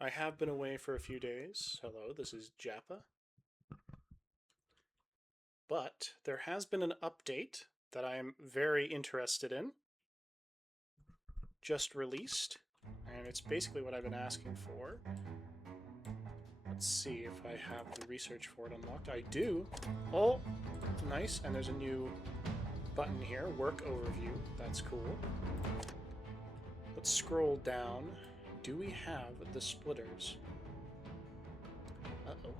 I have been away for a few days. Hello, this is Jappa. But there has been an update that I am very interested in. Just released. And it's basically what I've been asking for. Let's see if I have the research for it unlocked. I do. Oh, nice. And there's a new button here. Work overview. That's cool. Let's scroll down. Do we have the splitters? Uh-oh.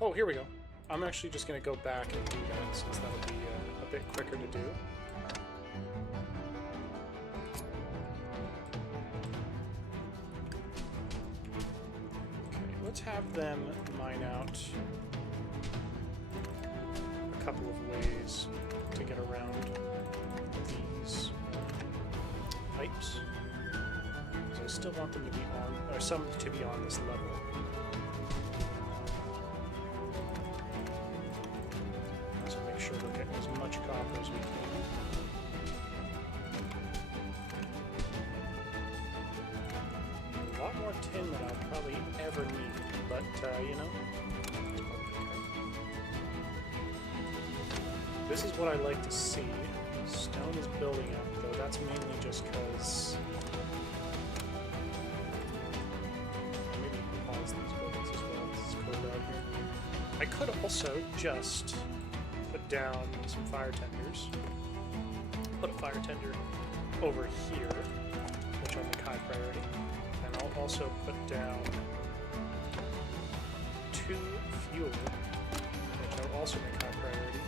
Oh, here we go. I'm actually just going to go back and do that, since that'll be a bit quicker to do. Okay, let's have them mine out a couple of ways to get around these pipes. So I still want them to be on, or some to be on this level. So make sure we're getting as much copper as we can. A lot more tin than I'll probably ever need, but you know, this is what I like to see. Stone is building up, though that's mainly just because maybe pause these buildings as well. This is cold out here. I could also just put down some fire tenders. Put a fire tender over here, which I'll make high priority. And I'll also put down 2 fuel, which I'll also make high priority.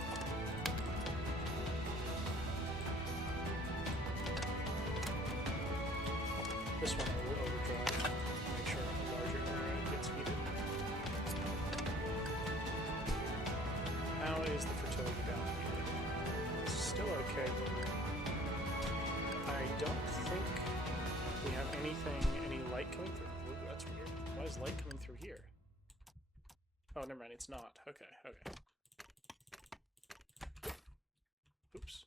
This one I will overdrive to make sure a larger area gets heated. How is the fertility down here? It's still okay, but I don't think we have any light coming through. Ooh, that's weird. Why is light coming through here? Oh, never mind, it's not. Okay, okay. Oops.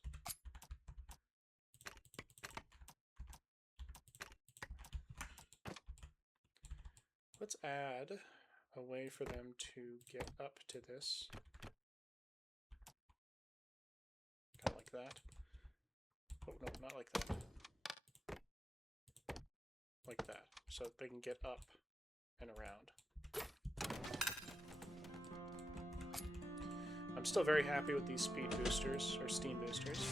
Let's add a way for them to get up to this. Kind of like that. Oh, no, not like that. Like that. So that they can get up and around. I'm still very happy with these speed boosters, or steam boosters.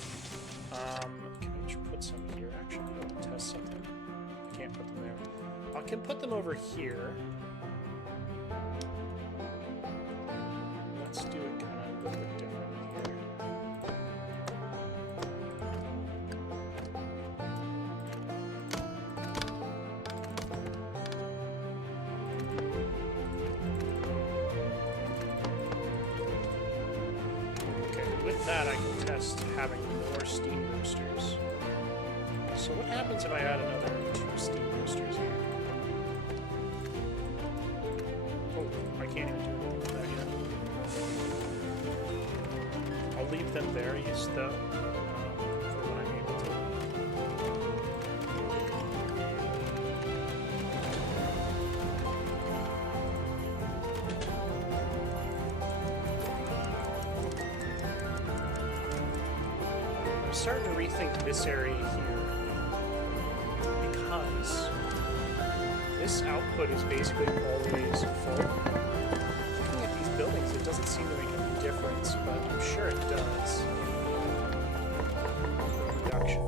Can I just put some here, actually? I want to test something. I can't put them there. I can put them over here. Let's do it kind of a little bit differently here. Okay, with that I can test having more steam boosters. So what happens if I add another 2 steam boosters here? Oh, I can't even do anything with that yet. I'll leave them there, use them for when I'm able to. I'm starting to rethink this area here. Because this output is basically always full. Looking at these buildings, it doesn't seem to make any difference, but I'm sure it does. Production.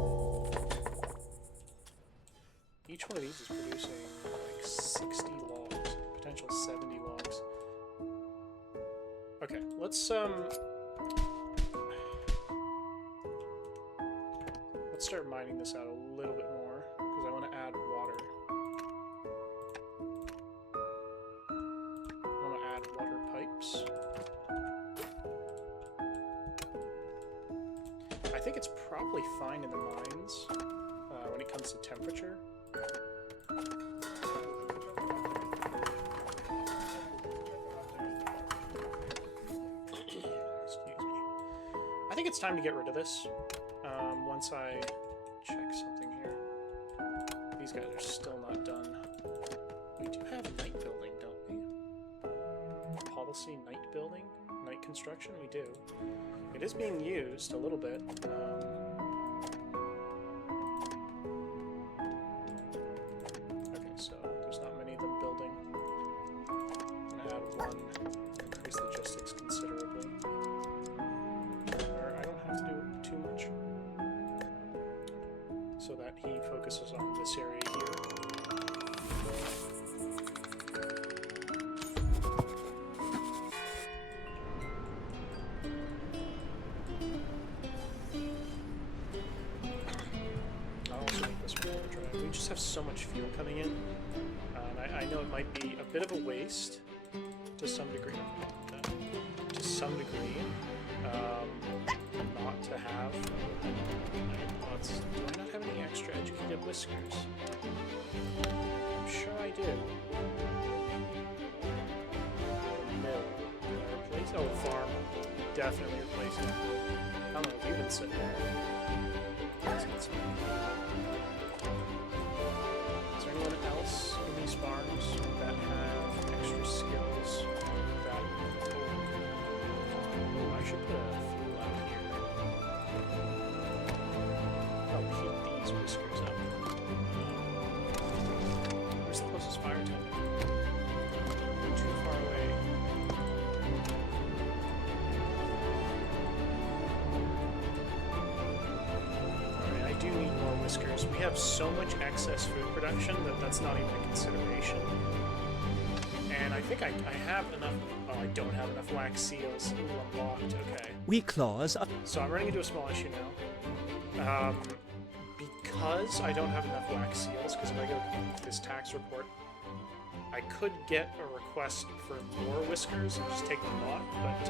Each one of these is producing like 60 logs, potential 70 logs. Okay, let's start mining this out a little bit more, because I want to add water. I want to add water pipes. I think it's probably fine in the mines when it comes to temperature. Excuse me. I think it's time to get rid of this once I check something here. these guys are still not done. We do have night building, don't we? Policy night building? Night construction? We do. It is being used a little bit. Okay, so there's not many of them building. I'm gonna add one, increase logistics considerably. Where I don't have to do too much. So that he focuses on this area here. I'll also make this one overdrive. We just have so much fuel coming in. I know it might be a bit of a waste to some degree. To some degree. Not to have. Do I not have any extra educated whiskers? I'm sure I do. Mill. Can I replace? Oh, farm. Definitely replace it. I don't know if you've been sitting there. Let's get some. Is there anyone else in these farms that have extra skills that. Oh, I should put a few out here. I'll heat these whiskers up. Where's the closest fire tender? I'm too far away. Alright, I do need more whiskers. We have so much excess food production that that's not even a consideration. And I think I have enough. Oh, I don't have enough wax seals. Ooh, unlocked. Okay. We claws. So I'm running into a small issue now. Because I don't have enough wax seals, because if I go to this tax report, I could get a request for more whiskers and just take the lot, but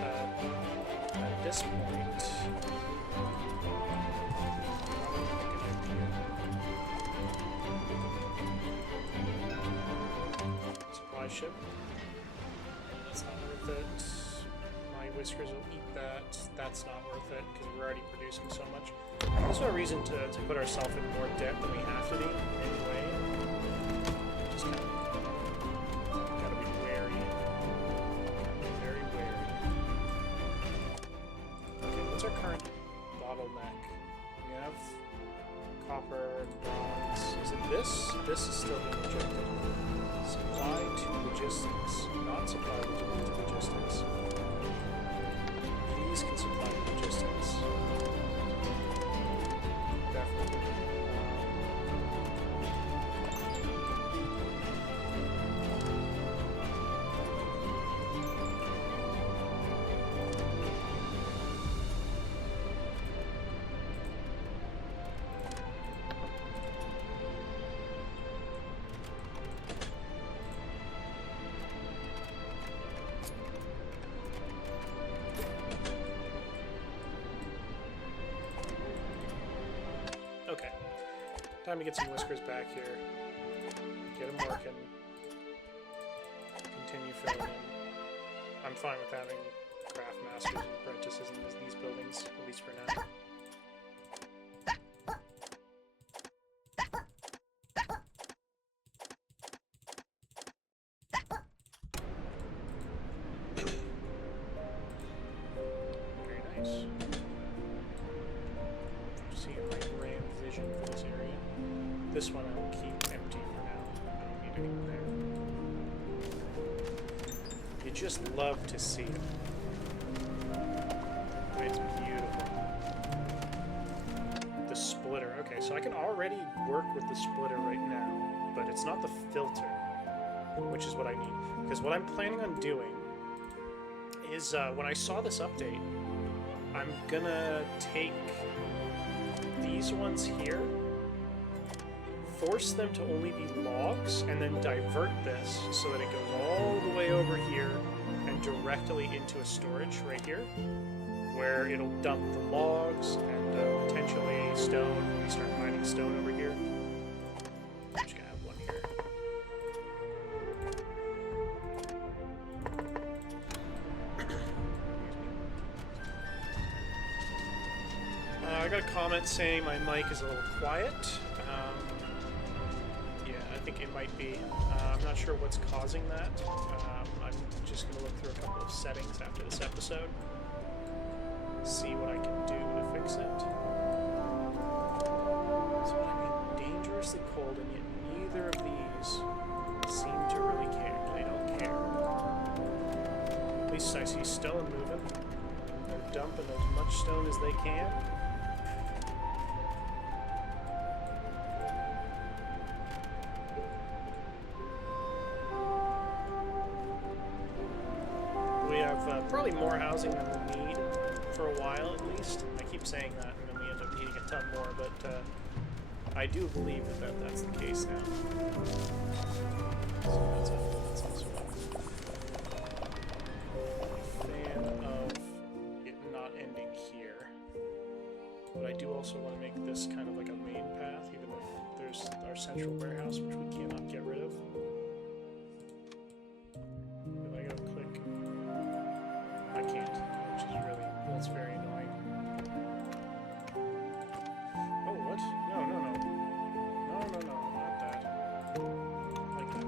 at this point, supply ship. That's not worth it. My whiskers will eat that. That's not worth it because we're already producing so much. There's no reason to put ourselves in more debt than we have to be anyway. Just kind of gotta be wary. Very wary. Okay, what's our current bottleneck? We have copper and bronze. Is it this? This is still being rejected. Supply to logistics. Not supply to logistics. These can supply to logistics. Definitely. Okay. Time to get some whiskers back here. Get them working. Continue filling in. I'm fine with having craft masters and apprentices in these buildings, at least for now. Very nice. See my grand vision for this area. This one I will keep empty for now. I don't need anyone there. You just love to see it. It's beautiful. The splitter. Okay, so I can already work with the splitter right now, but it's not the filter, which is what I need. Because what I'm planning on doing is, when I saw this update, I'm gonna take these ones here, force them to only be logs, and then divert this so that it goes all the way over here and directly into a storage right here, where it'll dump the logs and potentially stone when we start mining stone over here. I'm just gonna have one here. I got a comment saying my mic is a little quiet. I think it might be. I'm not sure what's causing that. I'm just going to look through a couple of settings after this episode. See what I can do to fix it. So I mean, dangerously cold, and yet neither of these seem to really care. They don't care. At least I see stone moving. They're dumping as much stone as they can. We have probably more housing than we need for a while at least. I keep saying that, and then we end up needing a ton more, but I do believe that that's the case now. So that's also a fan of it not ending here. But I do also want to make this kind of like a main path, even if there's our central warehouse, which we cannot get rid of. If I go click, I can't, which is really, that's very annoying. Oh, what? No, no, no. No, no, no, not that. Like that.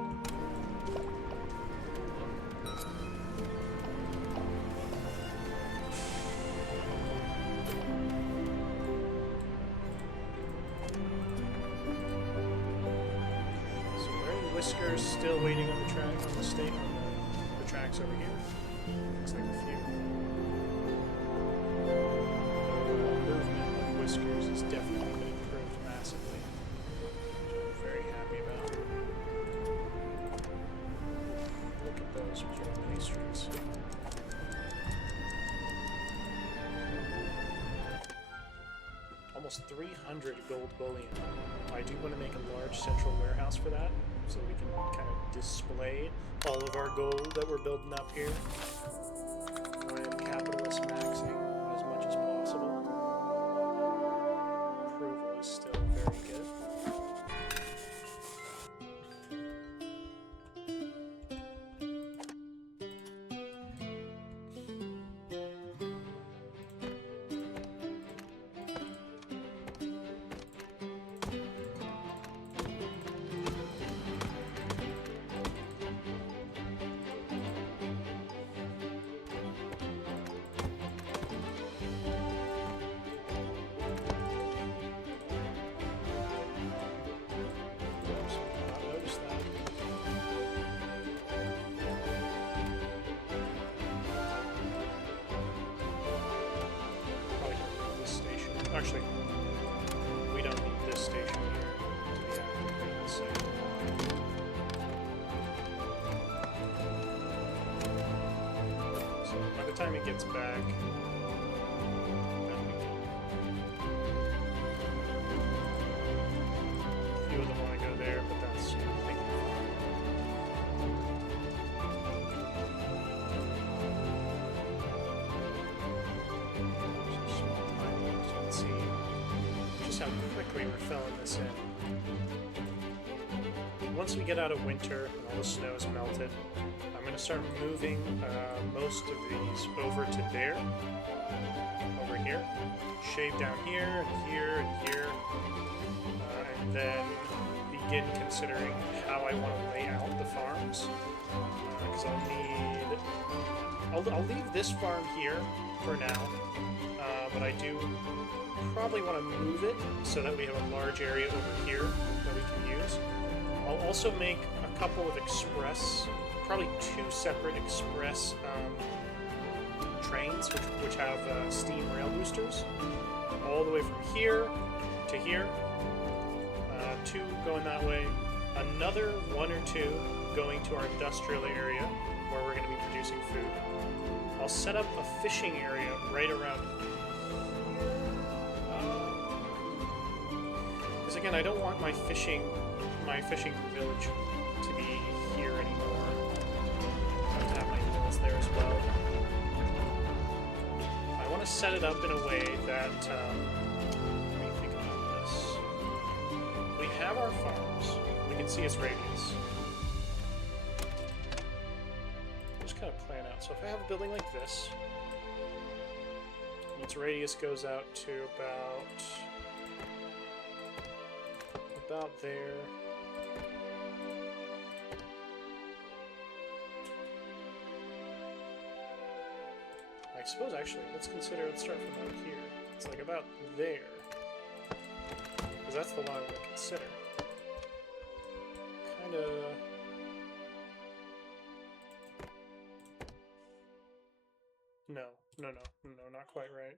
So where are the Whiskers still waiting on the track, on the state, on the tracks over here? Looks like a few. Movement of Whiskers has definitely been improved massively, which I'm very happy about. Look at those with mini streets. Almost 300 gold bullion. I do want to make a large central warehouse for that, so we can kind of display all of our gold that we're building up here. I am capitalist maxing as much as possible. Approval is still very good. Actually, we don't need this station here to be active, let's say. So by the time it gets back, then we can... A few of them want to go there, but that's, I think, how quickly we're filling this in. Once we get out of winter and all the snow is melted, I'm going to start moving most of these over to there, over here, shave down here and here and here, and then begin considering how I want to lay out the farms, because I'll leave this farm here for now, but I do probably want to move it so that we have a large area over here that we can use. I'll also make a couple of express, probably 2 separate express trains which have steam rail boosters all the way from here to here. 2 going that way, another 1 or 2 going to our industrial area where we're going to be producing food. I'll set up a fishing area right around here. Because again, I don't want my fishing village to be here anymore. I have to have my mills there as well. I want to set it up in a way that, let me think about this. We have our farms. We can see its radius. Just kind of plan out. So if I have a building like this, its radius goes out to about there. I suppose actually, let's start from out here. It's like about there. Because that's the one I want to consider. Kinda... No, not quite right.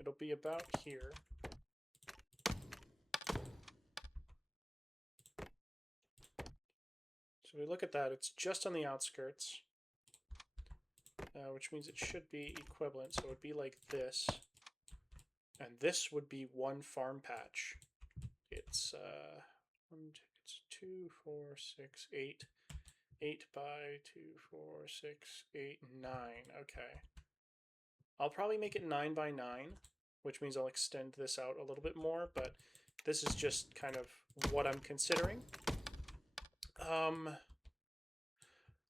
It'll be about here. So we look at that, it's just on the outskirts, which means it should be equivalent, so it would be like this. And this would be one farm patch. It's, it's 2, 4, 6, 8. 8 by 2, 4, 6, 8, 9. Okay. I'll probably make it 9 by 9, which means I'll extend this out a little bit more, but this is just kind of what I'm considering.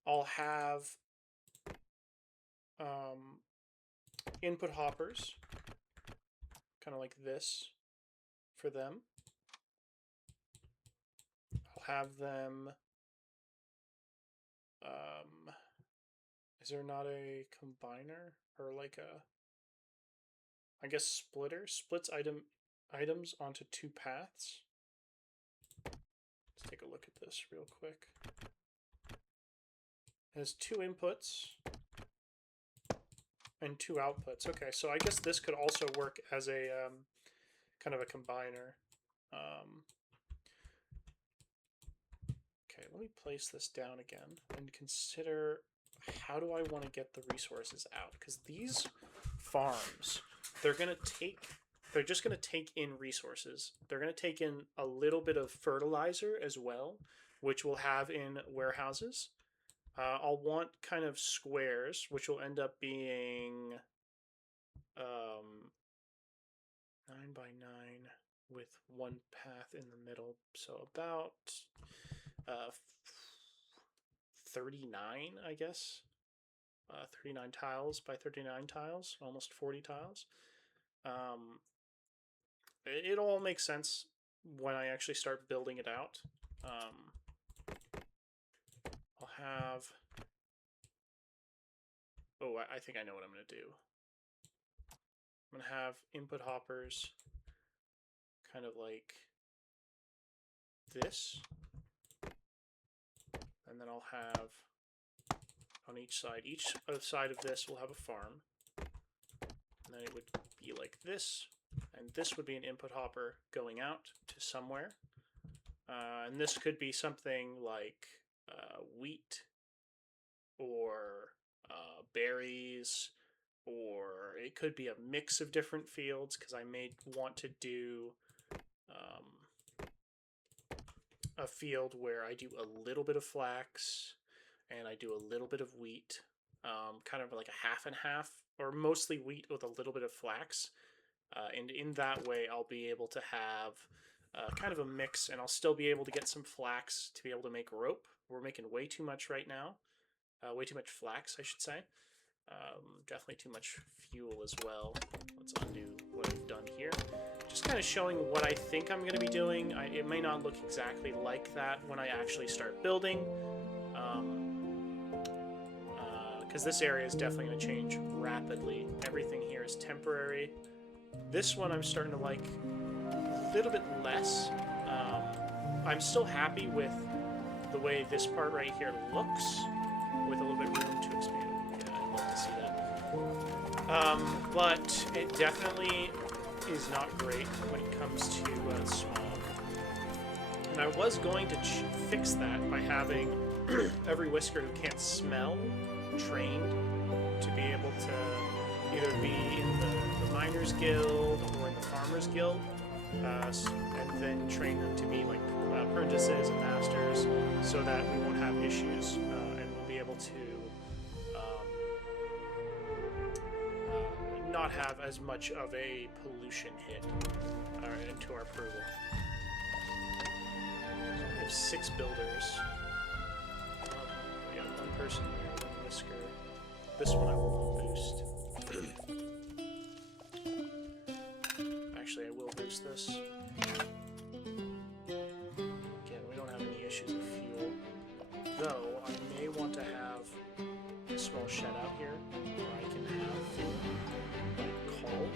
I'll have input hoppers, kind of like this, for them. I'll have them... is there not a combiner or like a, I guess, splitter? Splits items onto 2 paths. Let's take a look at this real quick. It has 2 inputs and 2 outputs. Okay, so I guess this could also work as a kind of a combiner. Okay, let me place this down again and consider, how do I want to get the resources out? Because these farms, they're just going to take in resources. They're going to take in a little bit of fertilizer as well, which we'll have in warehouses. I'll want kind of squares, which will end up being 9 by 9 with 1 path in the middle. So about 39, I guess. 39 tiles by 39 tiles, almost 40 tiles. It all makes sense when I actually start building it out. I'll have... Oh, I think I know what I'm going to do. I'm going to have input hoppers kind of like this. And then I'll have on each side of this will have a farm. And then it would be like this. And this would be an input hopper going out to somewhere. And this could be something like wheat or berries, or it could be a mix of different fields, because I may want to do a field where I do a little bit of flax and I do a little bit of wheat, kind of like a half and half, or mostly wheat with a little bit of flax. And in that way, I'll be able to have kind of a mix, and I'll still be able to get some flax to be able to make rope. We're making way too much right now. Way too much flax, I should say. Definitely too much fuel as well. Let's undo what I've done here. Just kind of showing what I think I'm going to be doing. It may not look exactly like that when I actually start building. Because this area is definitely going to change rapidly. Everything here is temporary. This one I'm starting to like a little bit less. I'm still happy with the way this part right here looks, with a little bit of room to expand. Yeah, I'd love to see that. But it definitely is not great when it comes to small. And I was going to fix that by having every whisker who can't smell trained to be able to either be in the Miners Guild or in the Farmers Guild, and then train them to be like apprentices and masters, so that we won't have issues, and we'll be able to not have as much of a pollution hit into our approval. So we have 6 builders. We got 1 person here, 1 whisker. This one I will boost. Actually, I will boost this. Again, we don't have any issues of fuel, though I may want to have this small shed out here where I can have coal.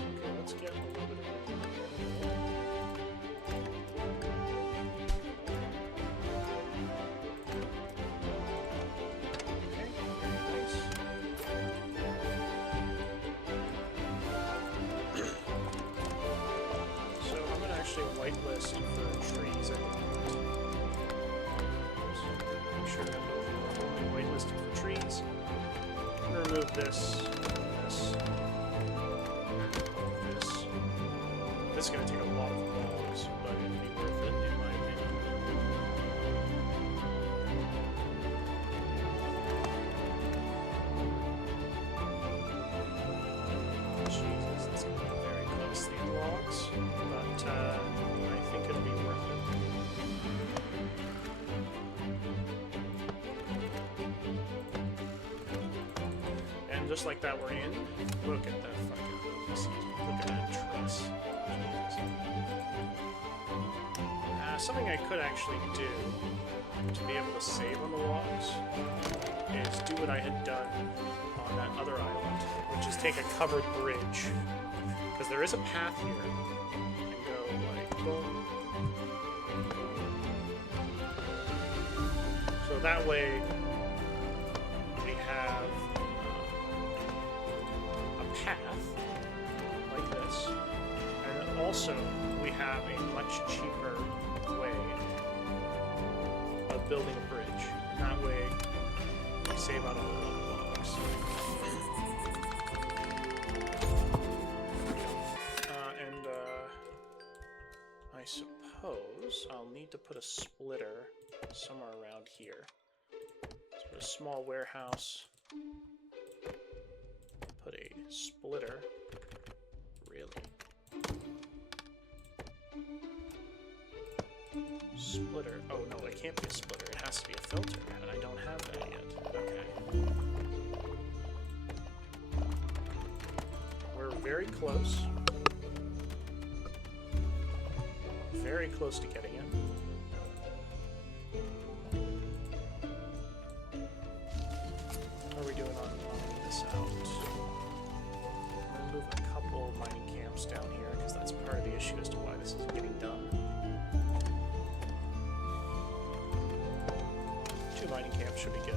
Okay, let's get a little bit of okay, nice. So I'm gonna actually whitelist for trees. Make sure that I'm whitelisting for trees. I'm gonna remove this. This is going to take a lot of logs, but it'll be worth it in my opinion. Jesus, it's going to be very costly logs, but I think it'll be worth it. And just like that, we're in. Look at that fucking, look at that truss. Something I could actually do to be able to save on the logs is do what I had done on that other island, which is take a covered bridge. Because there is a path here, and go like boom. So that way we have a path like this, and then also we have a much cheaper way of building a bridge. And that way we save out a lot of logs. I suppose I'll need to put a splitter somewhere around here. Let's put a small warehouse. Put a splitter. Really? Splitter. Oh no, it can't be a splitter. It has to be a filter, and I don't have that yet. Okay. We're very close. Very close to getting it. How are we doing on mining this out? I'm going to move a couple mining camps down here, because that's part of the issue as to why this isn't getting done. 2 mining camps should be good.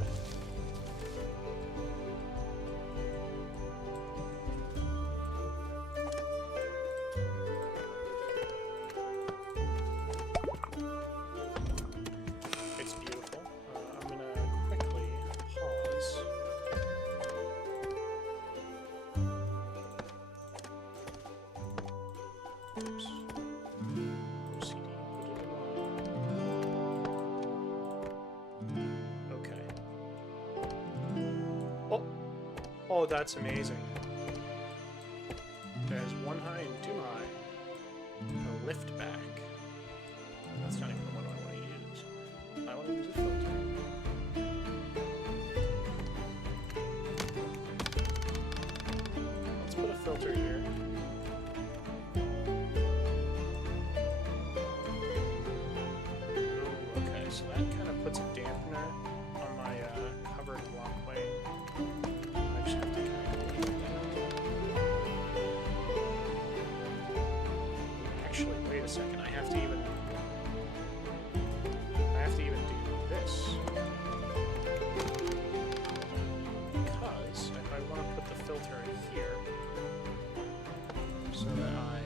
It's beautiful. I'm going to quickly pause. Oops. OCD, put it on. Okay. Oh! Oh, that's amazing. There's 1 high and 2 high. A lift back. That's not even the one I want to use. I want to use a filter. Let's put a filter here. Ooh, okay, so that kind of puts a dampener on my covered walkway. I just have to kind of leave that. Actually, wait a second. I have to even do this. Because if I want to put the filter in here, so that I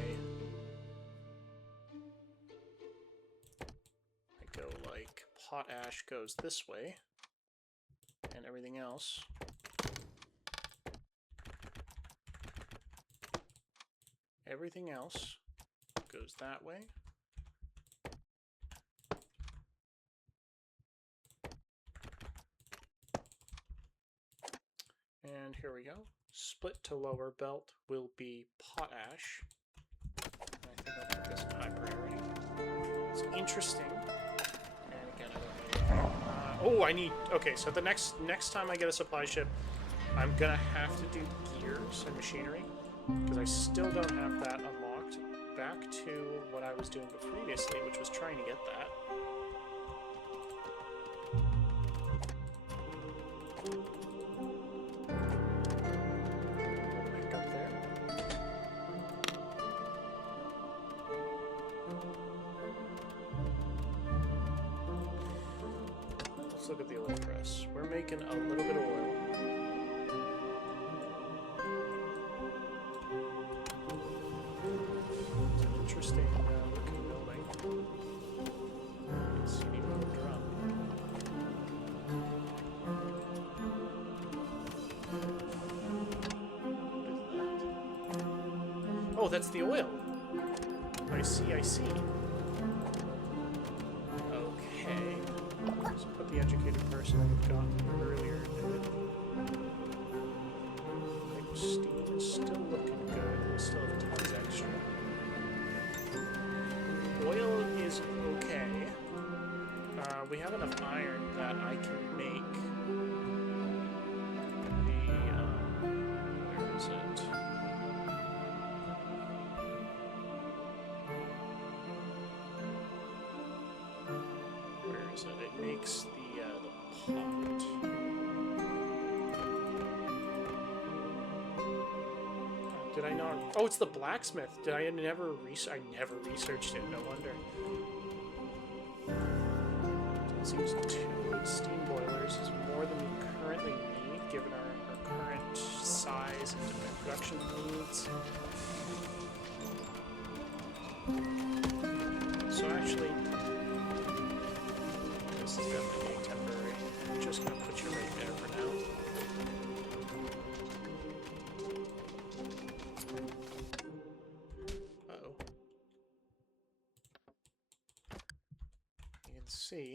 go like pot ash goes this way, and everything else goes that way. And here we go. Split to lower belt will be potash. And I think I'll put this in high priority. It's interesting. And again, I don't need oh, I need... Okay, so the next time I get a supply ship, I'm gonna have to do gears and machinery, because I still don't have that unlocked. Back to what I was doing previously, which was trying to get that. Let's look at the oil press. We're making a little bit of oil. It's an interesting looking building. Let's see the oil drum. Oh, that's the oil. I see, I see. Okay. Let's put the educated person we've gotten earlier. Like, steam is still looking good. We still have tons extra. Oil is okay. We have enough iron that I can make the, where is it? Where is it? It makes the pot. Did I not? Oh, it's the blacksmith. Did I never I never researched it. No wonder. It seems 2 steam boilers is more than we currently need, given our current size and production needs. So actually, this is definitely being temporary. I'm just gonna put you right there for now. Uh-oh. You can see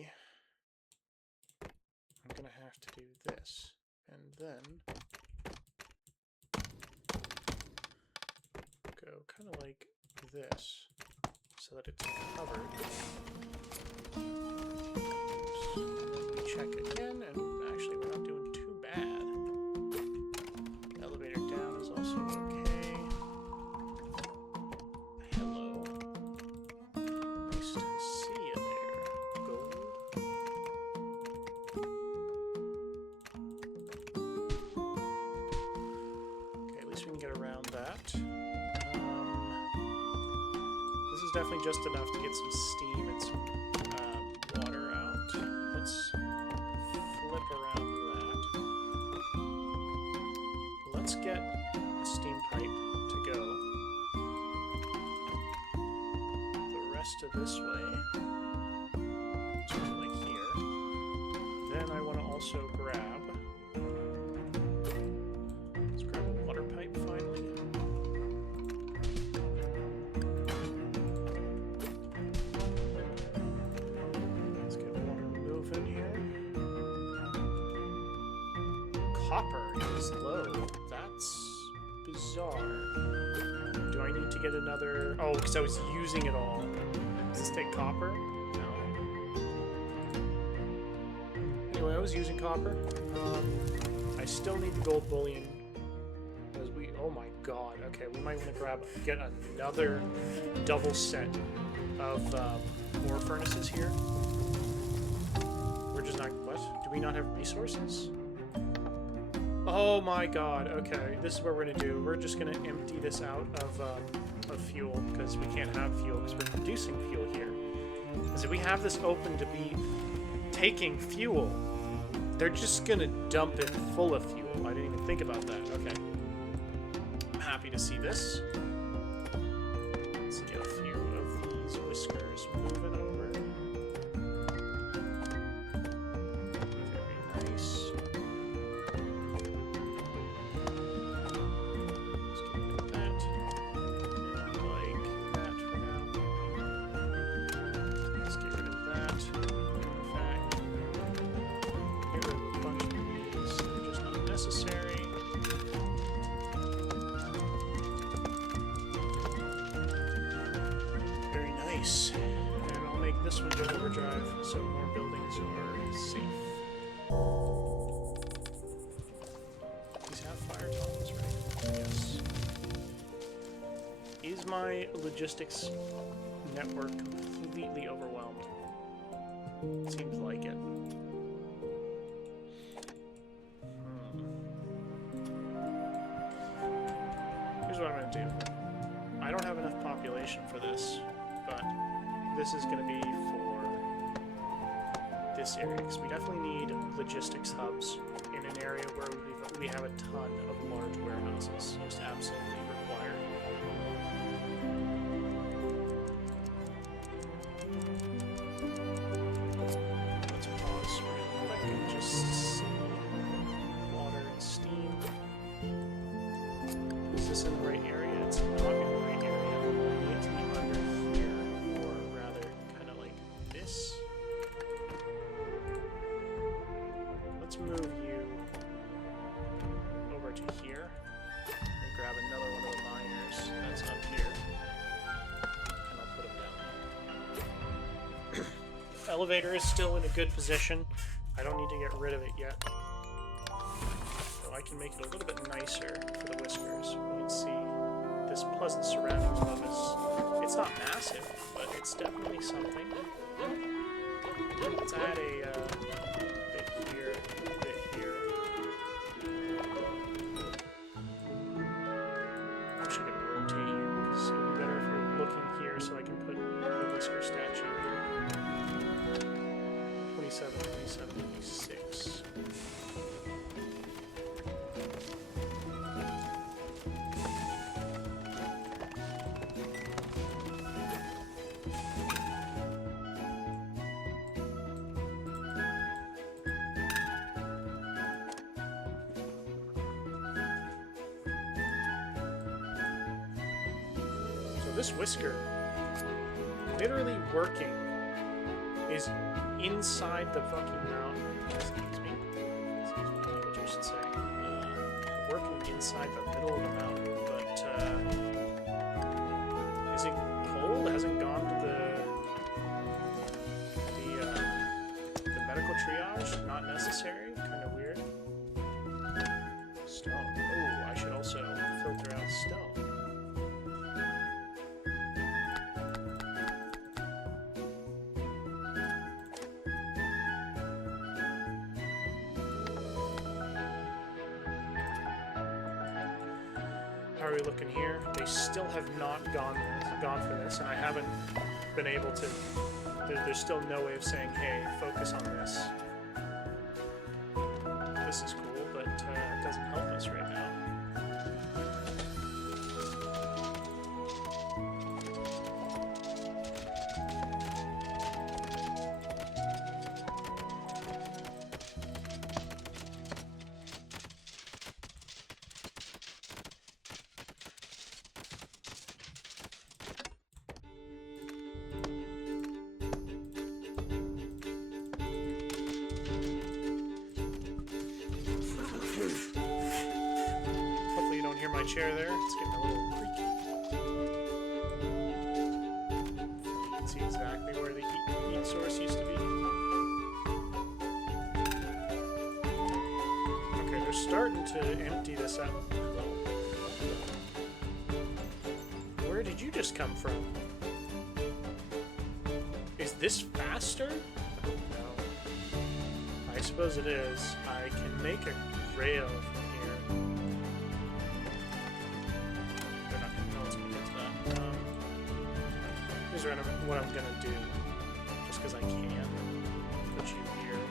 I'm gonna have to do this, and then go kind of like this, so that it's covered. Oops. And then we check again, and actually we're not doing too bad. Elevator down is also okay. Hello. Nice to see you there, Gold. Okay, at least we can get around that. This is definitely just enough to get some steam and some water out. Let's flip around that. Let's get a steam pipe to go the rest of this way. So like here. Then I want to also grab. Let's grab a water pipe finally. Let's get water moving here. Copper is low. That's bizarre. Do I need to get another? Oh, because I was using it all. Does this take copper? No. Anyway, I was using copper. I still need the gold bullion. Because we, oh my god. Okay, we might want to get another double set of ore furnaces here. We're just not, what? Do we not have resources? Oh my god, okay. This is what we're going to do. We're just going to empty this out of fuel, because we can't have fuel, because we're producing fuel here. Because if we have this open to be taking fuel, they're just going to dump it full of fuel. I didn't even think about that. Okay. I'm happy to see this. Let's get a few of these whiskers moving over. Very nice. And I'll make this one go overdrive so more buildings are safe. These have fire tongs, right? Yes. Is my logistics network completely overwhelmed? Seems like it. Here's what I'm going to do. I don't have enough population for this. But this is going to be for this area, because we definitely need logistics hubs in an area where we have a ton of large warehouses. Just absolutely required. Let's pause real quick and just see water and steam. Is this in the right area? It's not in the right area. I need it to be under here, or rather, kind of like this. Let's move you over to here and grab another one of the miners that's up here, and I'll put him down there. Elevator is still in a good position. I don't need to get rid of it yet. So I can make it a little bit nicer for the whiskers. We can see this pleasant surroundings of us. It's not massive, but it's definitely something. Let's add a bit here, a bit here. I'm actually going to rotate you, because it'll be better if you're looking here, so I can put the whisker statue here. 27, 27, 26. This whisker, literally working, is inside the fucking mountain. Excuse me, language I should say. Working inside the middle of the mountain, but is it cold? Hasn't gone to the medical triage? Not necessary. Kind of weird. Stone. Oh, I should also filter out stone. How are we looking here? They still have not gone for this, and I haven't been able to. There's still no way of saying, "Hey, focus on this." This is cool, but it doesn't help us right now. Hopefully you don't hear my chair there. It's getting a little creaky. You can see exactly where the heat source used to be. Okay, they're starting to empty this out. Where did you just come from? Is this faster? No. I suppose it is. I can make a rail from here. They're not gonna know what's gonna get to that. Here's what I'm gonna do. Just because I can. Put you here.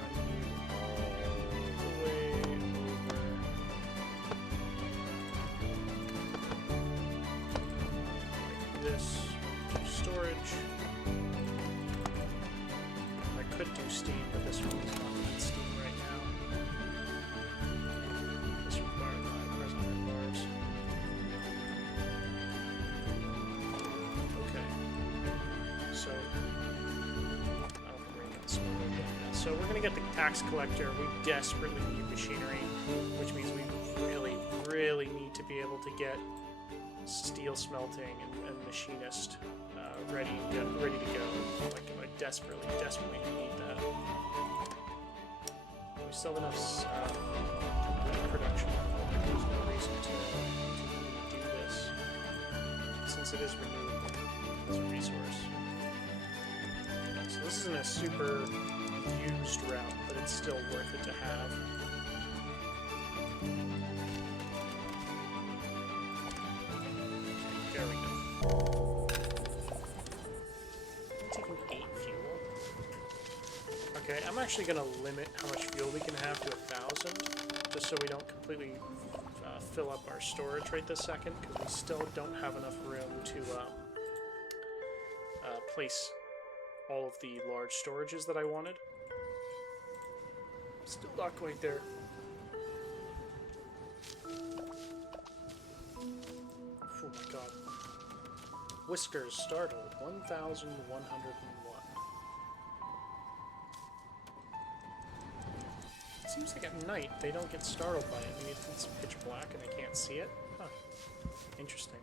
Run you all the way over. Like this. Storage. I could do steam, but this one is not in steam right now. This requires 5 resonant bars. Okay. So, so we're gonna get the tax collector. We desperately need machinery, which means we really need to be able to get steel smelting and machinist ready to go. Like I desperately need that. We still have enough production. There's no reason to do this since it is renewable as a resource. So this isn't a super used route, but it's still worth it to have. There we go. I'm actually going to limit how much fuel we can have to 1,000, just so we don't completely fill up our storage right this second, because we still don't have enough room to place all of the large storages that I wanted. Still not quite there. Oh my god. Whiskers startled, 1,101. It seems like at night they don't get startled by it. Maybe it's pitch black and they can't see it. Huh. Interesting.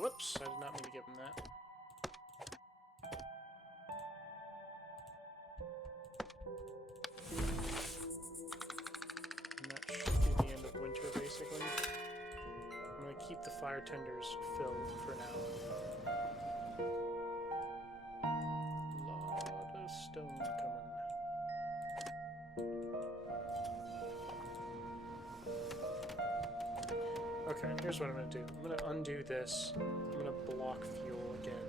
Whoops, I did not mean to give him that. And that should be the end of winter, basically. I'm going to keep the fire tenders filled for now. Lot of stone coming. Okay, here's what I'm going to do. I'm going to undo this. I'm going to block fuel again.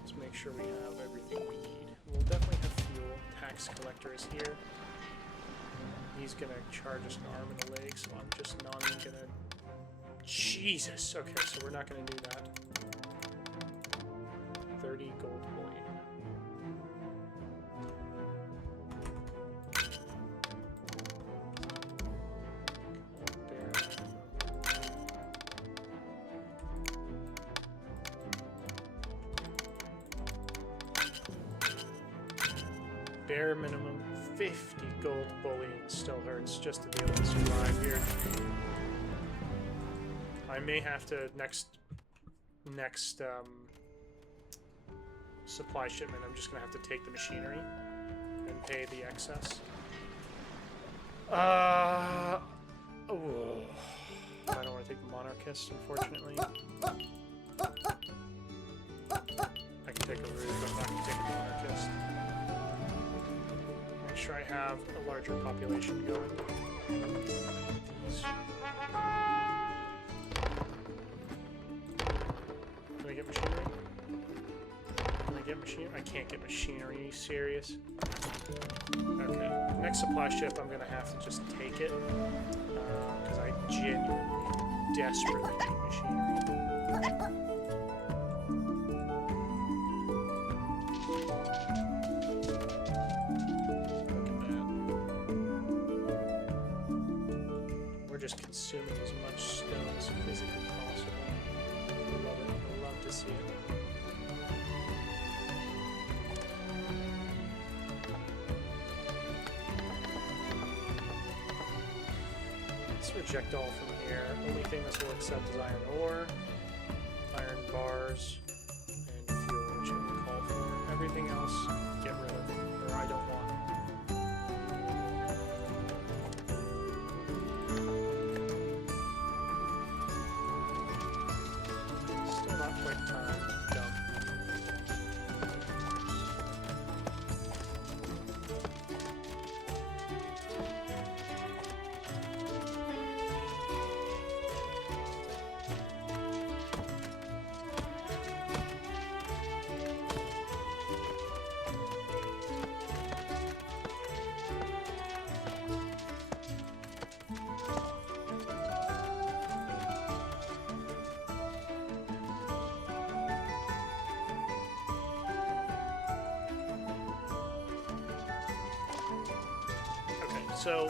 Let's make sure we have everything we need. We'll definitely have fuel. Tax collector is here. He's going to charge us an arm and a leg, so I'm just not even going to... Jesus! Okay, so we're not going to do that. 30 gold bullion. Bare minimum 50 gold bullion still hurts just to be able to survive here. I may have to next supply shipment. I'm just gonna have to take the machinery and pay the excess. Oh, I don't want to take the monarchist, unfortunately. I can take a root, but I'm not gonna take the monarchist. Make sure I have a larger population going. These. Can I get machinery? Can I get machinery? I can't get machinery. Are you serious? Okay. Next supply ship, I'm gonna have to just take it because I genuinely, desperately need machinery. Just consuming as much stone as physically possible. I love it. I love to see it. Let's reject all from here. Only thing this will accept is iron ore, iron bars, and fuel, which I can call for. Everything else, get rid of, or I don't want. So,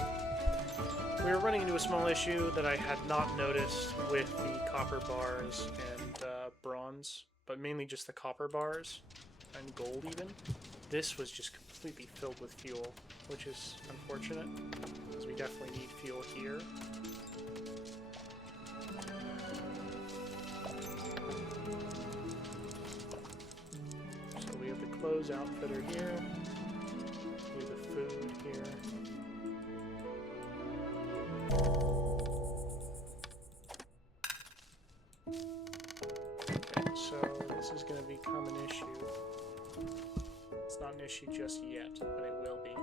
we were running into a small issue that I had not noticed with the copper bars and bronze, but mainly just the copper bars and gold even. This was just completely filled with fuel, which is unfortunate, because we definitely need fuel here. So we have the clothes outfitter here, we have the food here. Okay, so this is going to become an issue. It's not an issue just yet, but it will be.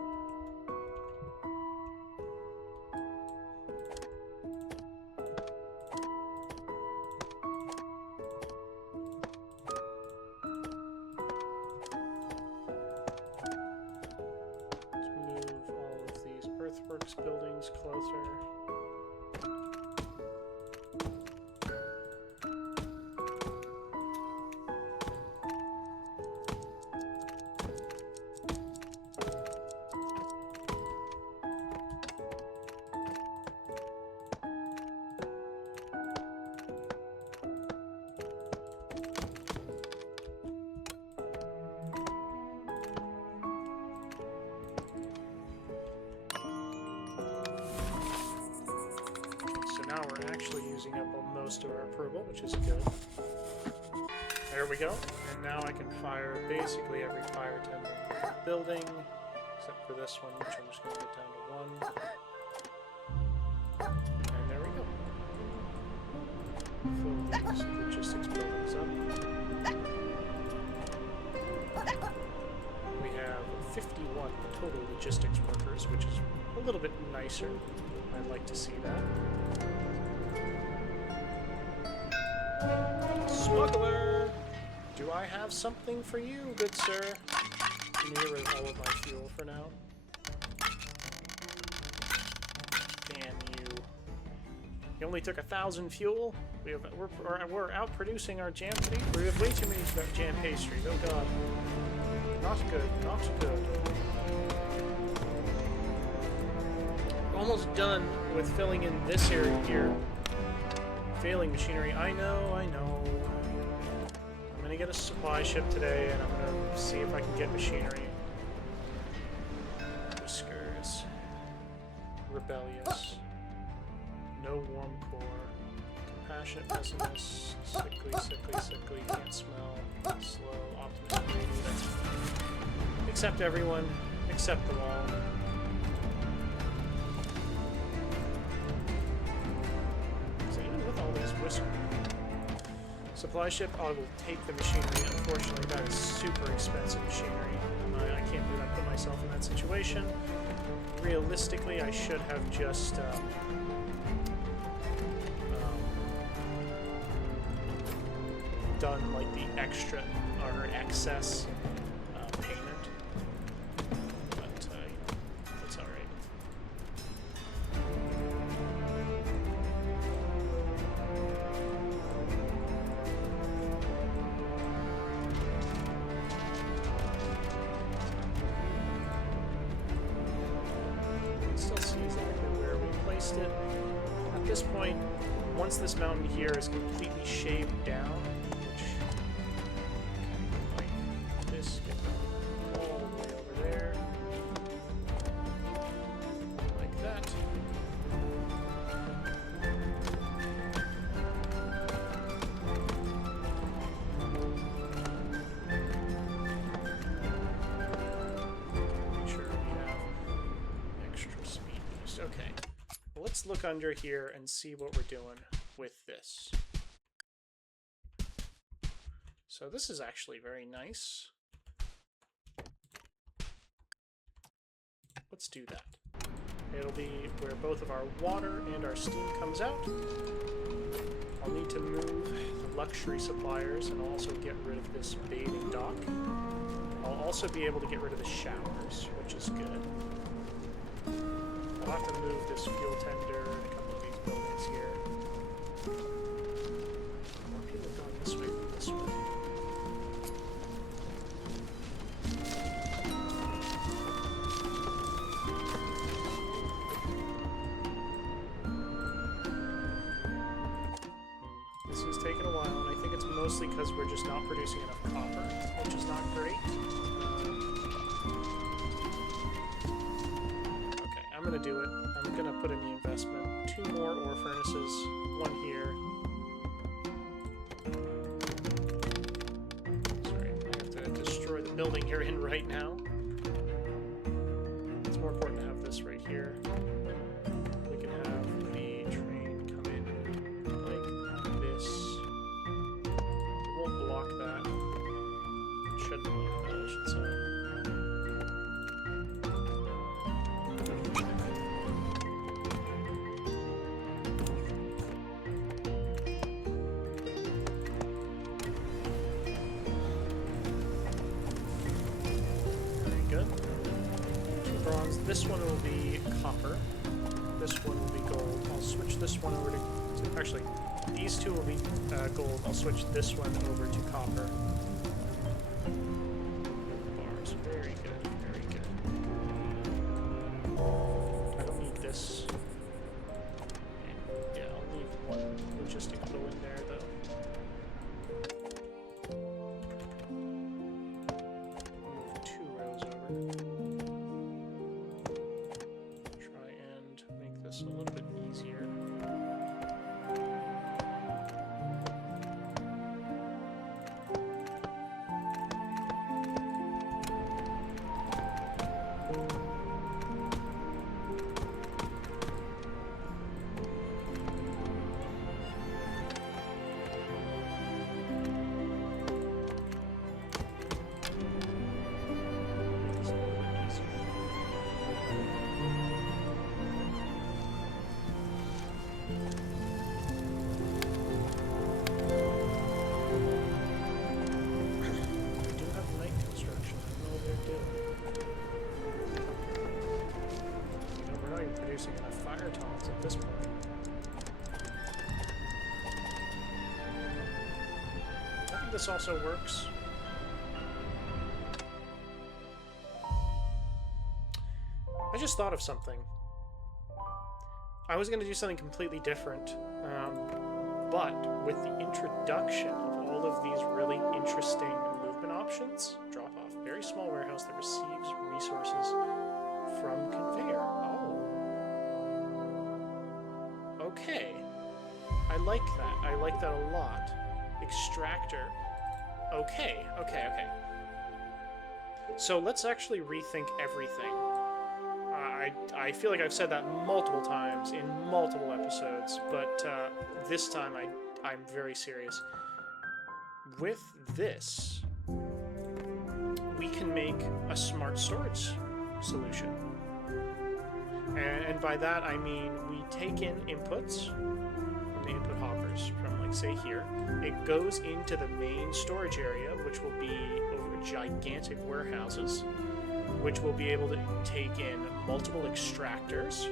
we go. And now I can fire basically every fire tending building, except for this one, which I'm just going to get down to 1. And there we go. Fill these logistics buildings up. We have 51 total logistics workers, which is a little bit nicer. I'd like to see that. Smuggler! Do I have something for you, good sir? I'm gonna get rid of all of my fuel for now. Damn you. You only took 1,000 fuel? We're outproducing our jam pastry. We have way too many jam pastries. Oh god. Not good. Not good. Almost done with filling in this area here. Failing machinery. I know. I'm gonna get a supply ship today, and I'm gonna see if I can get machinery. Whiskers. Rebellious. No warm core. Compassionate pessimist. Sickly. Can't smell. Slow. Optimistic. That's fine. Accept everyone. Accept them all. Supply ship, I will take the machinery. Unfortunately, that is super expensive machinery. I can't believe I put myself in that situation. Realistically, I should have just done like the extra or excess payment, but it's all right. It. At this point, once this mountain here is completely shaved down, which like this, get all the way over there, like that. Make sure we have extra speed boost. Okay. Let's look under here and see what we're doing with this. So this is actually very nice. Let's do that. It'll be where both of our water and our steam comes out. I'll need to move the luxury suppliers and also get rid of this bathing dock. I'll also be able to get rid of the showers, which is good. I'll have to move this fuel tender and a couple of these buildings here. More people going this way than this way. This is taking a while, and I think it's mostly because we're just not producing enough copper, which is not great. I'm going to do it. I'm going to put in the investment. 2 more ore furnaces, 1 here. Sorry, I have to destroy the building you're in right now. It's more important to have this right here. We can have the train come in like this. It won't block that. It should block that, I should say. This one will be copper. This one will be gold. I'll switch this one over to... Actually, these two will be gold. I'll switch this one over to copper. Bars. Very good. Very good. I don't need this. Yeah, I'll leave 1 logistic flow in there, though. Move 2 rows over. A little bit easier. this also works. I just thought of something. I was going to do something completely different, but with the introduction of all of these really interesting movement options, drop off, very small warehouse that receives resources from conveyor. Oh. Okay. I like that. I like that a lot. Extractor. Okay, okay, okay. So let's actually rethink everything. I feel like I've said that multiple times in multiple episodes, but this time I'm very serious. With this, we can make a smart storage solution. And by that I mean we take in inputs from the input hoppers from, like, say here. It goes into the main storage area, which will be over gigantic warehouses, which will be able to take in multiple extractors.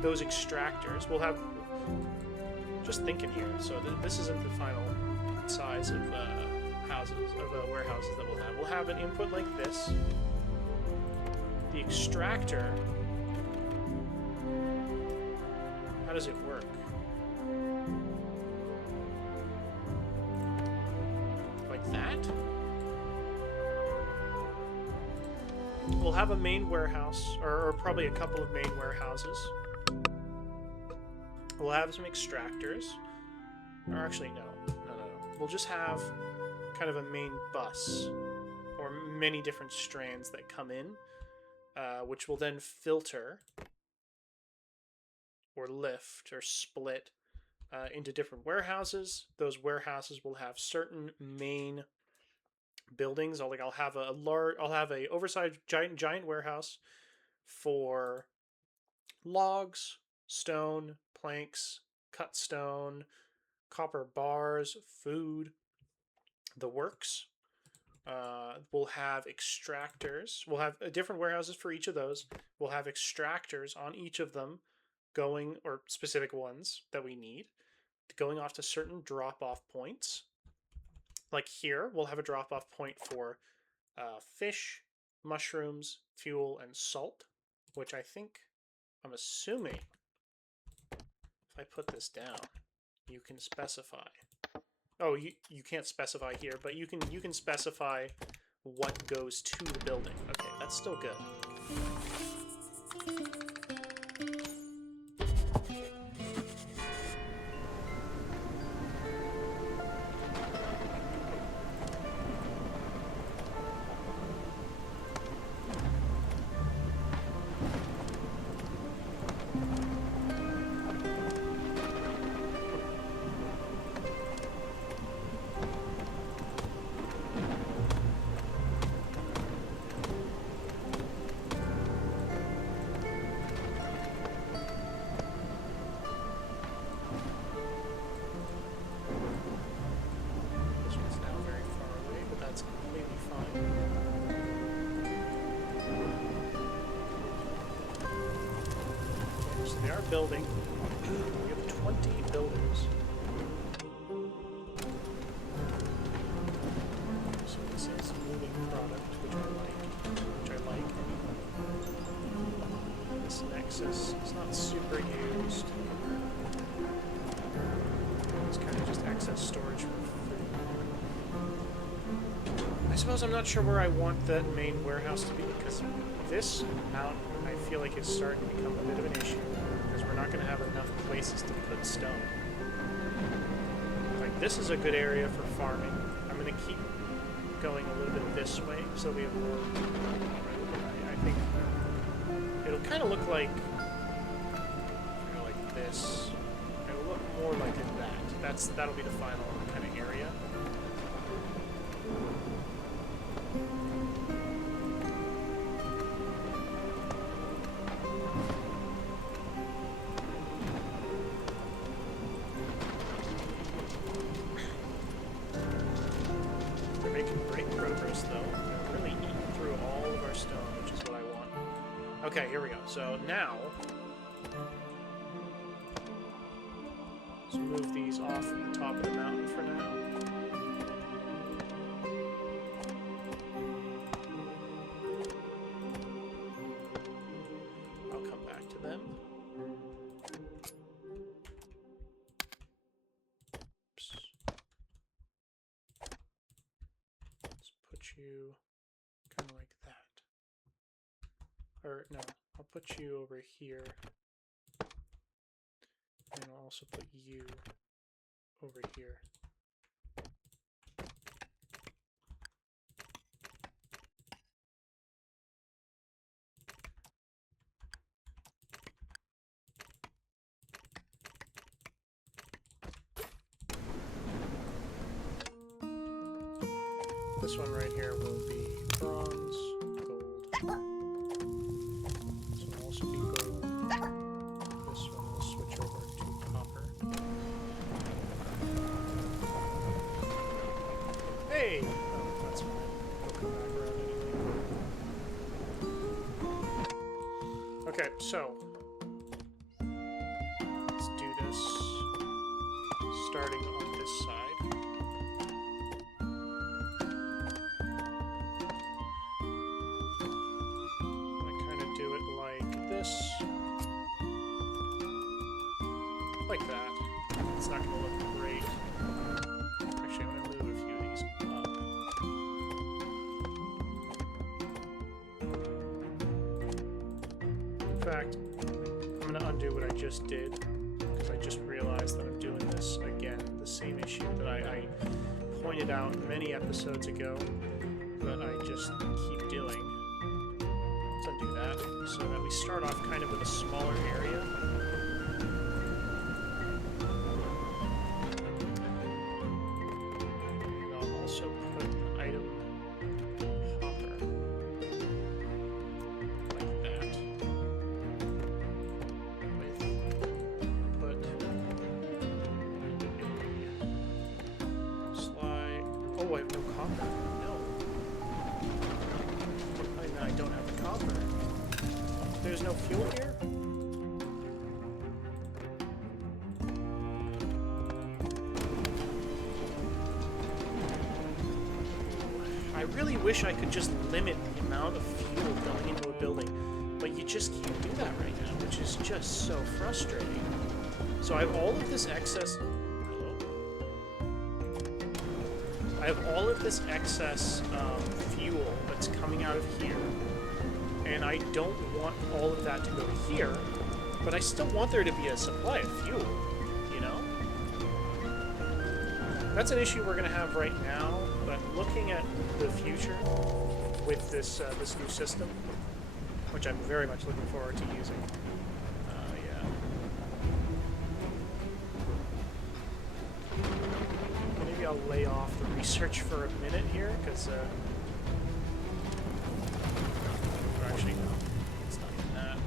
Those extractors will have... Just thinking here, so this isn't the final size of warehouses that we'll have. We'll have an input like this. The extractor... How does it work? Like that? We'll have a main warehouse, or probably a couple of main warehouses. We'll have some extractors. Or actually, no. We'll just have kind of a main bus, or many different strands that come in, which will then filter, or lift, or split into different warehouses. Those warehouses will have certain main buildings. I'll have a oversized giant warehouse for logs, stone, planks, cut stone, copper bars, food, the works. We'll have extractors. We'll have different warehouses for each of those. We'll have extractors on each of them going, or specific ones that we need, going off to certain drop-off points. Like here, we'll have a drop-off point for fish, mushrooms, fuel, and salt, which I'm assuming, if I put this down, you can specify. Oh, you can't specify here, but you can specify what goes to the building. Okay, that's still good. Building. We have 20 builders. So this is moving product, which I like. This nexus is not super used. It's kind of just excess storage for food. I suppose I'm not sure where I want that main warehouse to be, because this mountain, I feel like, is starting to become a bit of an issue. We're not going to have enough places to put stone. Like, this is a good area for farming. I'm going to keep going a little bit this way so we have more. I think it'll kind of look like, like this. It'll look more like that. That'll be the final kind of area. Okay, here we go. So now, let's move these off from the top of the mountain for now. you kind of like that. Or no, I'll put you over here. And I'll also put you over here. This one right here will be bronze, gold. This one will also be gold. This one will switch over to copper. Hey! Oh, that's fine. We'll come back around anyway. Okay, so let's do this starting on this side. Like that. It's not going to look great. Actually, I'm going to move a few of these up. In fact, I'm going to undo what I just did, because I just realized that I'm doing this again, the same issue that I pointed out many episodes ago, that I just keep doing. Let's undo that, so that we start off kind of with a smaller area. Oh, I have no copper. No. I don't have the copper. There's no fuel here? I really wish I could just limit the amount of fuel going into a building, but you just can't do that right now, which is just so frustrating. So I have all of this excess... I have all of this excess fuel that's coming out of here, and I don't want all of that to go here, but I still want there to be a supply of fuel, you know? That's an issue we're going to have right now, but looking at the future with this this new system, which I'm very much looking forward to using, yeah. Maybe I'll lay off the research for a minute here, because, actually, no, it's not even that.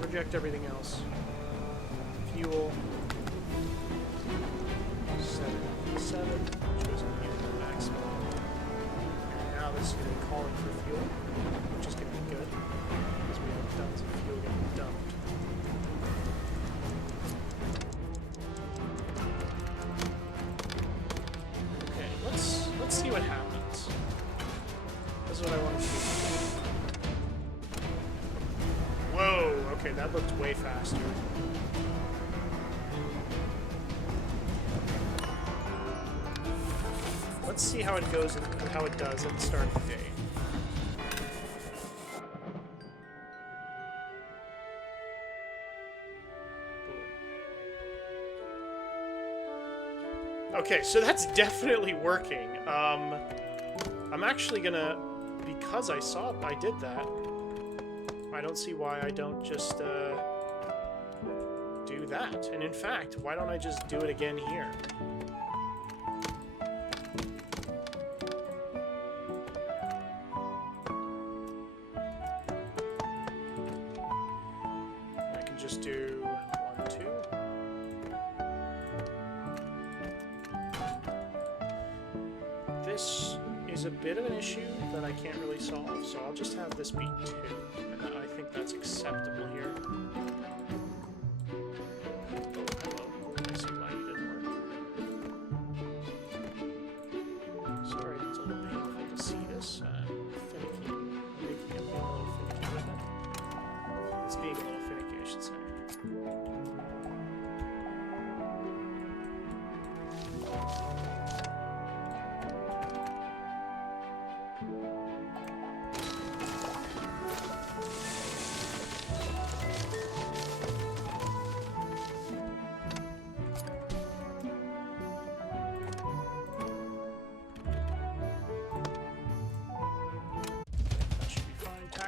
Reject everything else. Fuel. 7, which was a maximum. And now this is going to be calling for fuel, which is going to be good, because we have tons of fuel getting dumped. Okay, let's see what happens. This is what I want to see. Whoa! Okay, that looked way faster. Let's see how it goes and how it does at the start of the day. Boom. Okay, so that's definitely working. I'm actually gonna, because I did that, I don't see why I don't just do that. And in fact, why don't I just do it again here? Just do 1, 2. This is a bit of an issue that I can't really solve, so I'll just have this be 2, and I think that's acceptable here. Oh, hello. I see why you didn't work. Sorry, it's a little painful to see this. Finicky. Making it a little finicky with it. It's being a little finicky, I should say.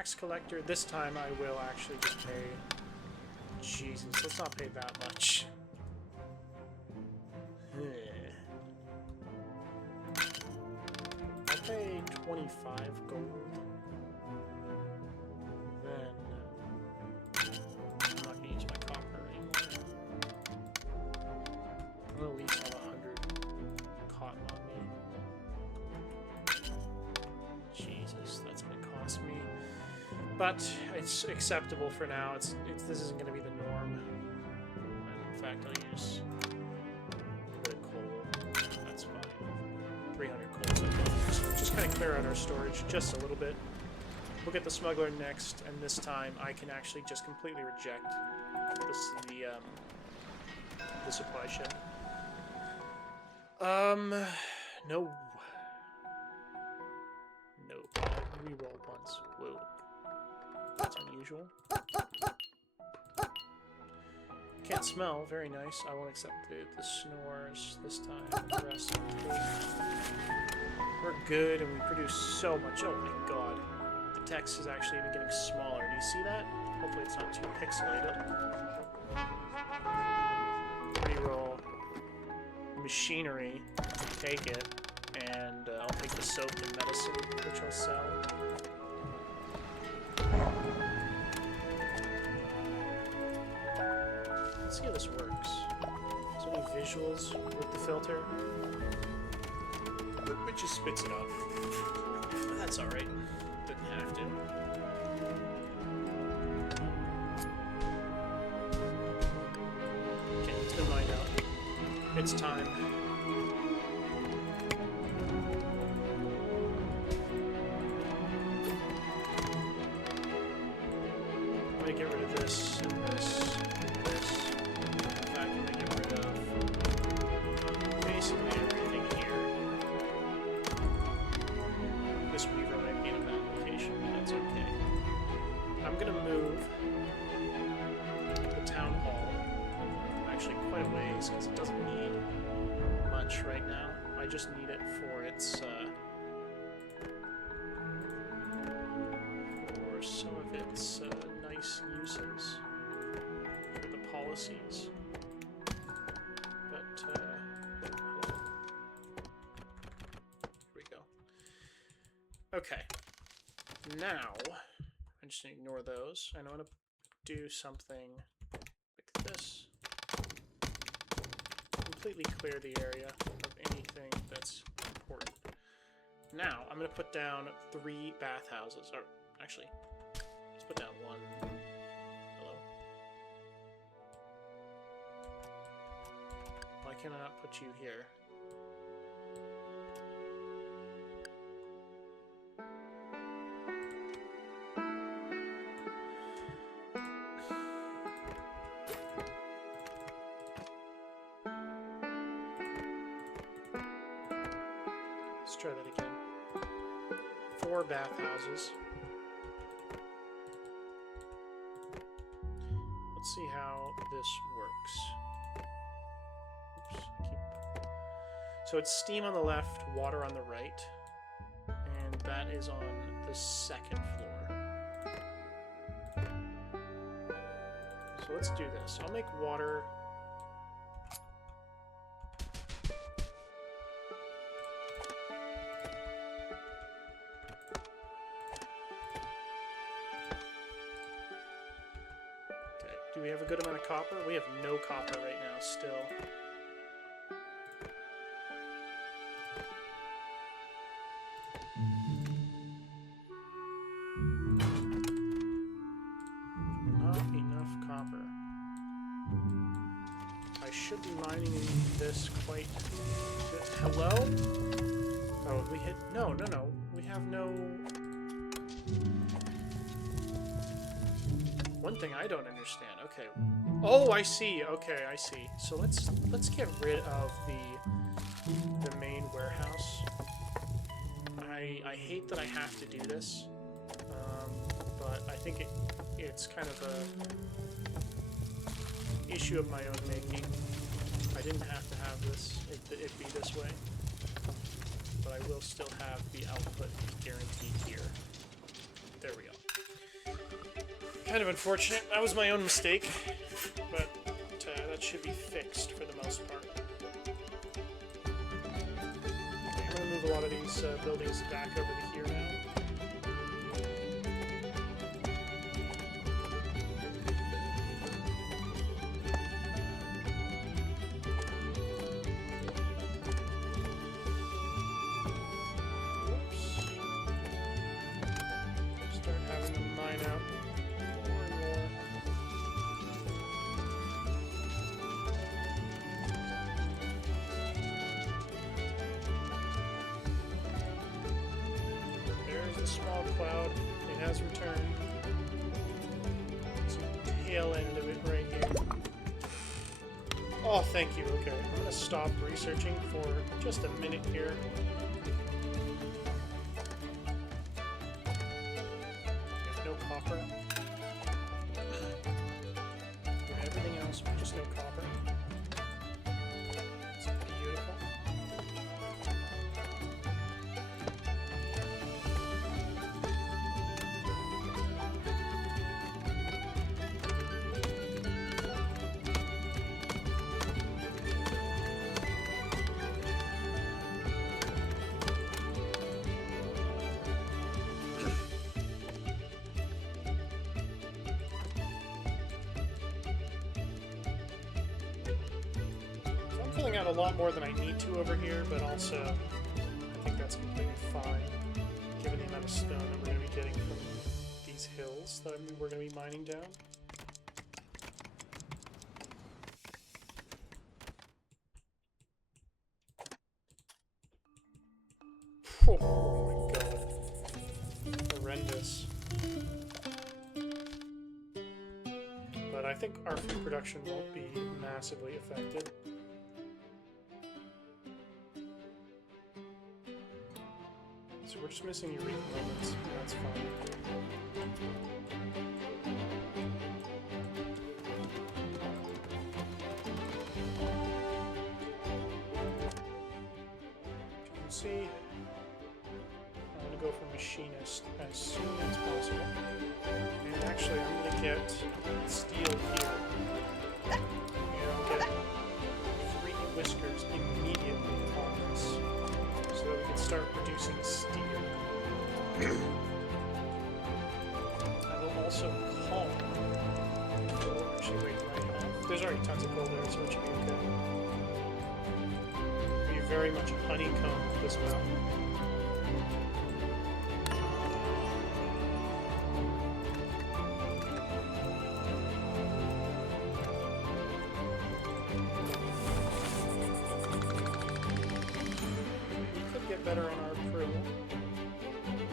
tax collector. This time I will actually just pay... Jesus, let's not pay that much. I'll pay 25 gold. Then I'm not gonna use my copper anymore. I'll at least have 100 cotton on me. Jesus, that's gonna cost me. But it's acceptable for now. This isn't gonna be the norm. And in fact, I'll use a bit of coal. That's fine. 300 coal. So just kind of clear out our storage just a little bit. We'll get the smuggler next, and this time I can actually just completely reject the supply ship. No. No. Reroll once. Whoa. That's unusual. Can't smell. Very nice. I won't accept the snores this time. The rest okay. We're good, and we produce so much. Oh my god. The text is actually even getting smaller. Do you see that? Hopefully it's not too pixelated. Reroll. Machinery. Take it. And I'll take the soap and medicine, which I'll sell. Let's see how this works. Is there any visuals with the filter? It just spits it up. But that's alright. Didn't have to. Okay, it's been lined out. It's time. I'm gonna get rid of this and this and this. In fact, I'm gonna get rid of basically everything here. This weaver might be in a bad location, but that's okay. I'm gonna move the town hall actually quite a ways because it doesn't need much right now. I just need it for its for some of its nice uses for the policies. But here we go. Okay. Now I'm just gonna ignore those, and I'm gonna do something like this. Completely clear the area of anything that's important. Now, I'm going to put down 3 bathhouses. Or, actually, let's put down 1. Hello. Why can I not put you here? Let's try that again. 4 bathhouses. Let's see how this works. Oops, So it's steam on the left, water on the right, and that is on the 2nd floor. So let's do this. I'll make water... Do we have a good amount of copper? We have no copper right now, still. Not enough copper. I should be mining in this quite good. Hello? Oh, we hit... No. We have no... One thing I don't understand. Okay. Oh, I see. Okay, I see. So let's get rid of the main warehouse. I hate that I have to do this, but I think it's kind of a issue of my own making. I didn't have to have this it be this way, but I will still have the output guaranteed here. There we go. Kind of unfortunate. That was my own mistake, but that should be fixed for the most part. Okay, I'm going to move a lot of these buildings back over to here now. Small cloud, it has returned. It's the tail end of it right here. Oh, thank you. Okay, I'm going to stop researching for just a minute here. We have no copper. We have everything else, but just no copper. It's beautiful. Filling out a lot more than I need to over here, but also I think that's completely fine, given the amount of stone that we're going to be getting from these hills that we're going to be mining down. Oh my god. Horrendous. But I think our food production won't be massively affected. So we're just missing Eureka moments, that's fine. As you can see, I'm going to go for machinist as soon as possible. And actually, I'm going to get steel here. And I'll get 3 whiskers immediately on this, so that we can start producing steel. I will also call. Actually, wait, there's already tons of coal there, so it should be okay. We very much honeycomb this mountain. Better on our crew.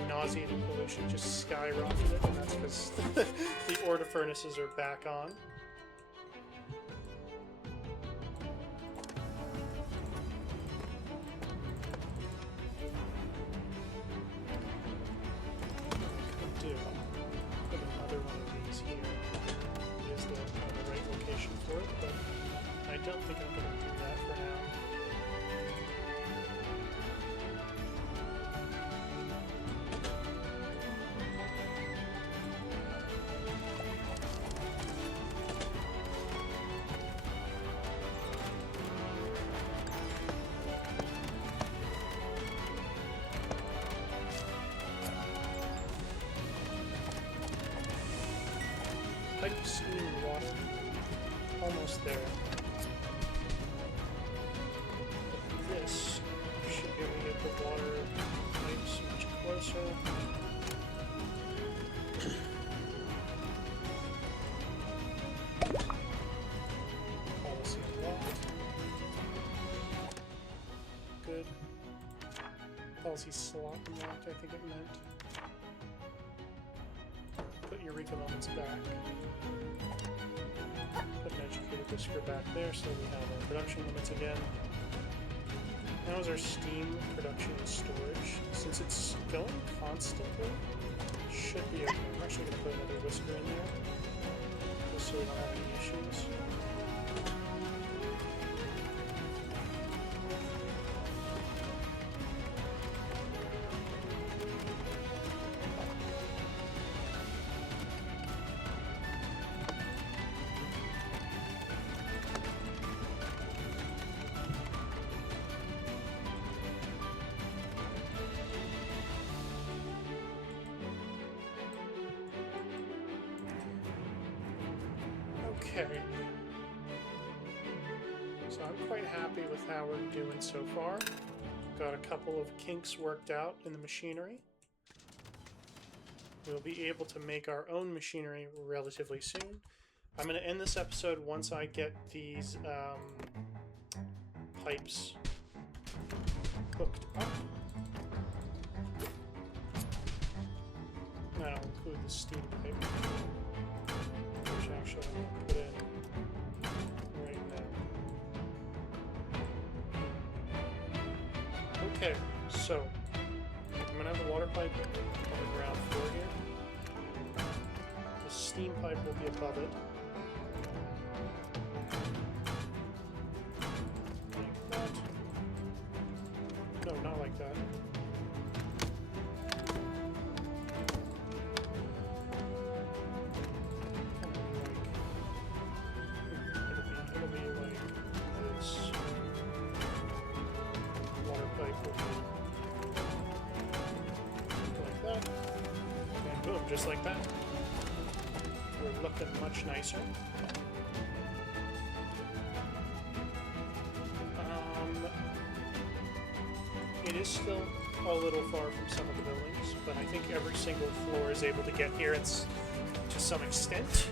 Nauseating pollution just skyrocketed, and that's because the order furnaces are back on. Could do. Put another one of these here. It is the right location for it, but I don't think I'm going to do that for now. Pipe, steam, water. Almost there. But this should be able to get the water pipes much closer. Policy unlocked. Good. Policy slot unlocked, I think it meant. Put Eureka moments back. Put an educated whisker back there so we have our production limits again. Now is our steam production and storage. Since it's going constantly, it should be okay. I'm actually going to put another whisker in there, just so we don't have any issues. Okay. So I'm quite happy with how we're doing so far. Got a couple of kinks worked out in the machinery. We'll be able to make our own machinery relatively soon. I'm going to end this episode once I get these pipes hooked up. And I'll include the steam pipe, which actually I'm going to put in right now. Okay, so I'm going to have the water pipe on the ground floor here. The steam pipe will be above it. Like that. No, not like that. It'll be like this. Water pipe will be like that. And boom, just like that. We're looking much nicer. It is still a little far from some of the buildings, but I think every single floor is able to get here to some extent.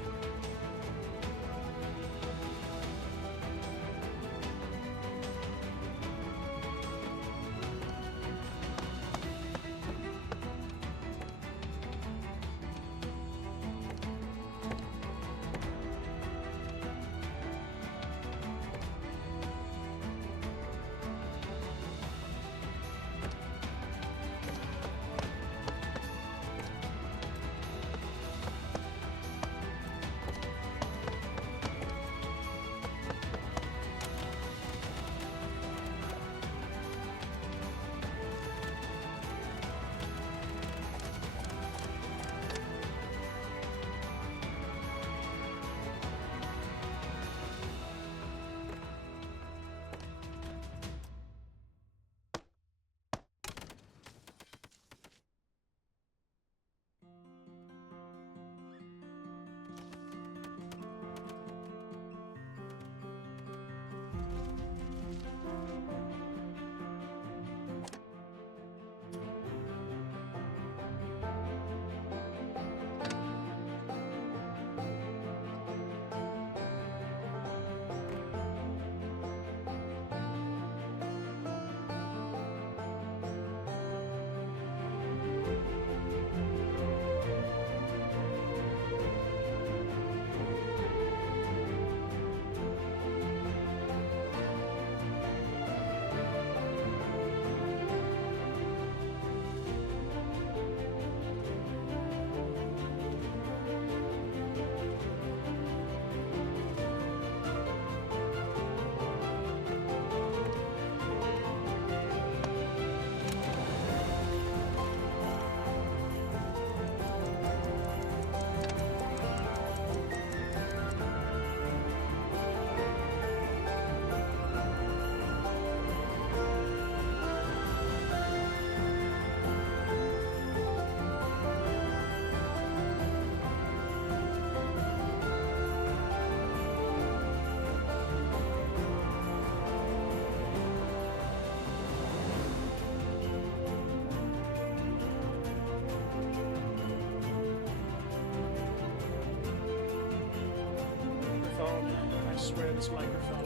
I swear this microphone.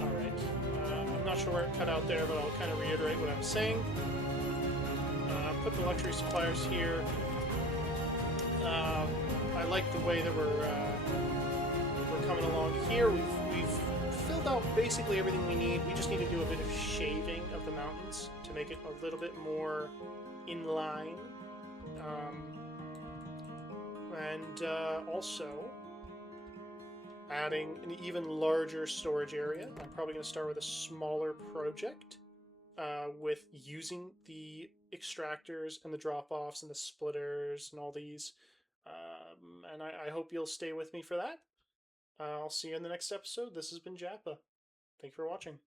Alright. I'm not sure where it cut out there, but I'll kind of reiterate what I was saying. Put the luxury suppliers here. I like the way that we're coming along here. We've filled out basically everything we need. We just need to do a bit of shaving of the mountains to make it a little bit more in line. Also adding an even larger storage area. I'm probably going to start with a smaller project with using the extractors and the drop-offs and the splitters and all these. And I hope you'll stay with me for that. I'll see you in the next episode. This has been Jappa. Thank you for watching.